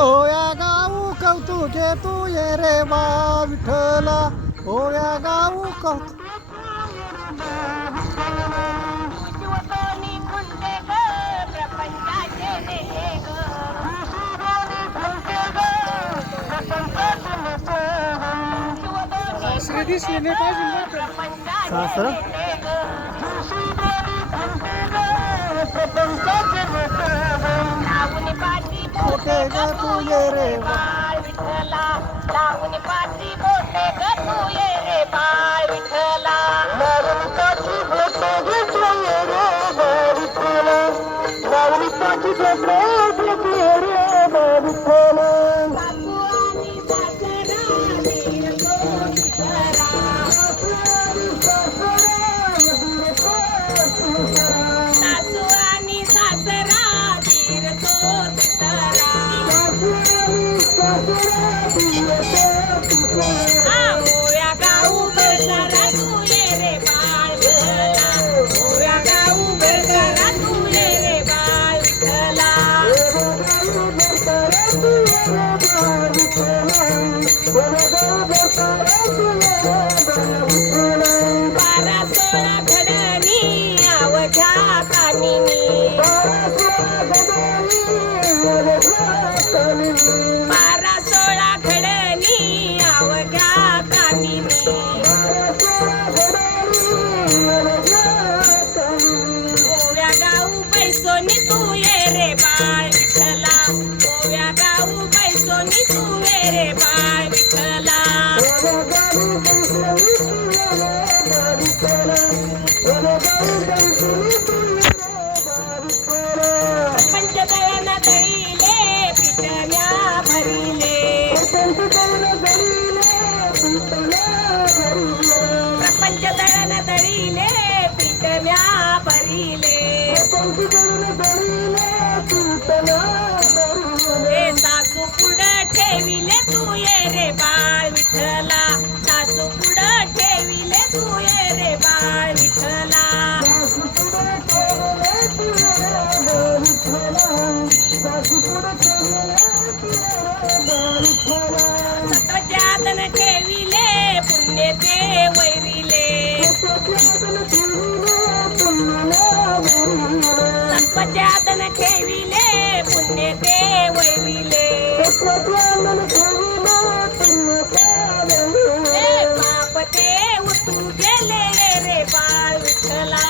ओया गाऊ कौतुके तू ये रे बा विठ्ठला ओया गाऊ कौतुक सासर मोठे ग तू ये रे बाळ विठ्ठला लावून पाठी बोटे ग तू ये रे बाळ विठ्ठला लावून पाठी बोटे ग तू ये रे बाळ विठ्ठला लावून पाठी बोटे ग तू ये रे बाळ विठ्ठला सासू आणि सासरा धीर तो तुतारा ओव्या गाऊ बरसारा तू ये रे बाळ विठ्ठला ओव्या गाऊ बरसारा तू ये रे बाळ विठ्ठला बारा सोळा घडणी अवघ्या कामिनी बारा सोळा घडणी अवघ्या कामिनी ओव्या गाऊ बैसोनी तू ये रे बाळ विठ्ठला ओव्या गाऊ बैसोनी तू ये रे बाळ विठ्ठला पंचदळन दळीले पिटण्या भरिले पंचदळन दळीले पिटण्या भरिले हे सासू पुढं ठेविले तू ये रे बाळ विठ्ठला सासू पुढं ठेविले तू ये रे बाळ विठ्ठला सत्वजातन ठेविले पुण्य ते वैरिले सत्वजातन ठेविले पुण्य ते वैरिले पाप ते उतू गेले रे बाळ विठ्ठला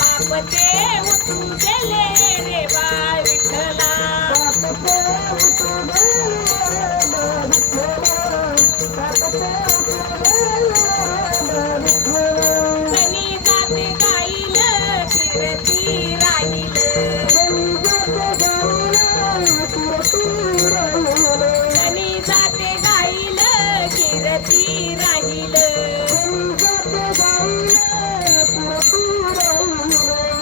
पाप ते उतू गेले रे बाळ विठ्ठला कणी जाते गाईल फिरती राहील कणी जाते गाईल फिरती राहील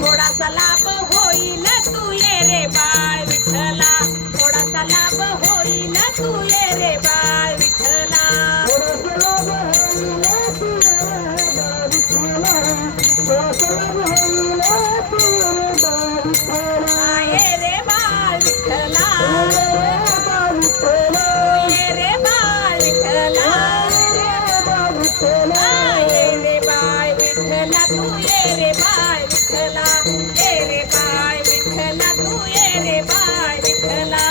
थोडासा लाभ होईल तू ये रे बाळ विठ्ठला थोडासा लाभ होईल तू ये रे बाळ विठ्ठला ये रे बाळ विठ्ठला ये रे बाळ विठ्ठला ये रे बाळ विठ्ठला तू ये रे बाळ विठ्ठला ये रे बाळ विठ्ठला तू ये रे बाळ विठ्ठला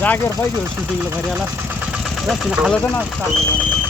जागेवर पाहिजे शूटिंगला घरी आला जास्त हालत ना